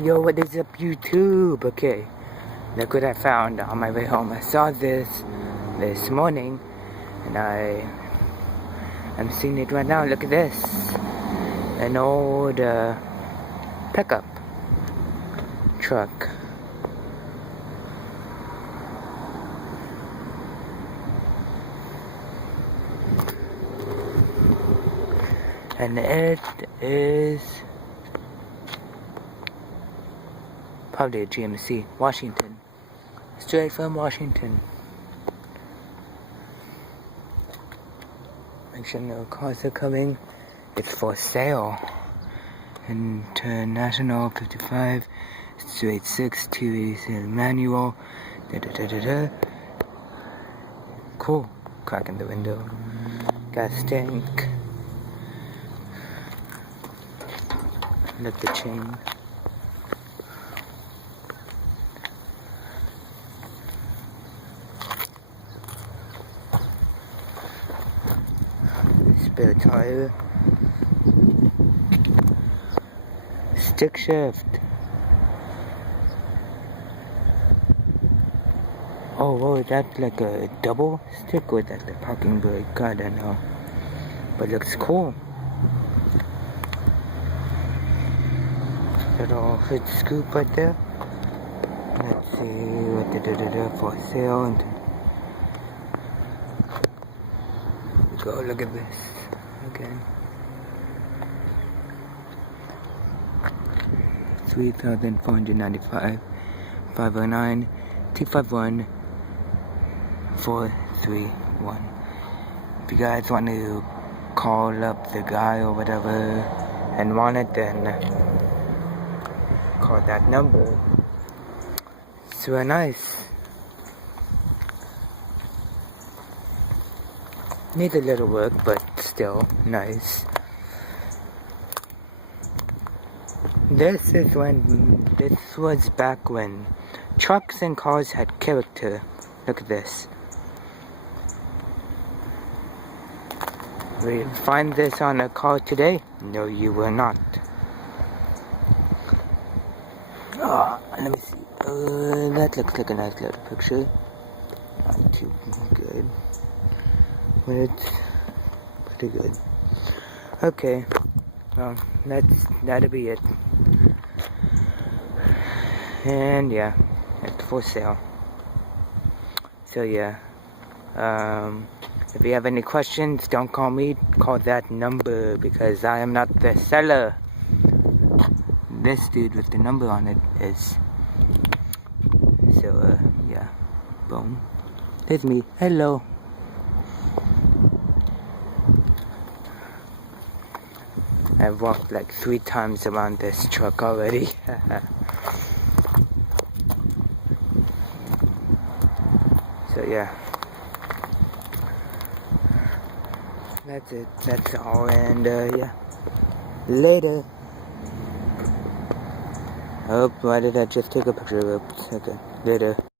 Yo, what is up, YouTube? Okay, look what I found on my way home. I saw this morning, and I'm seeing it right now. Look at this. An old pickup truck. And it is probably a GMC, Washington. Straight from Washington. Make sure no cars are coming. It's for sale. International 55 286 287 manual. Cool. Cracking the window. Gas tank. Look the chain. Spare tire. Stick shift. Oh, whoa, is that like a double stick or is that the parking brake? I don't know. But it looks cool. Little hood scoop right there. Let's see what for sale. And go look at this again. 3,495 509 251 431. If you guys want to call up the guy or whatever and want it, then call that number. It's very nice. Needs a little work, but still nice. This was back when trucks and cars had character. Look at this. Will you find this on a car today? No, you will not. Let me see. That looks like a nice little picture. Not too good, but it's pretty good. Okay, well, that'll be it. And yeah, it's for sale. So yeah, if you have any questions, don't call me. Call that number because I am not the seller. This dude with the number on it is. So yeah, boom. There's me. Hello. I've walked like 3 times around this truck already. So yeah, that's it. That's all. And yeah, later. Oh, why did I just take a picture of it? Okay, later.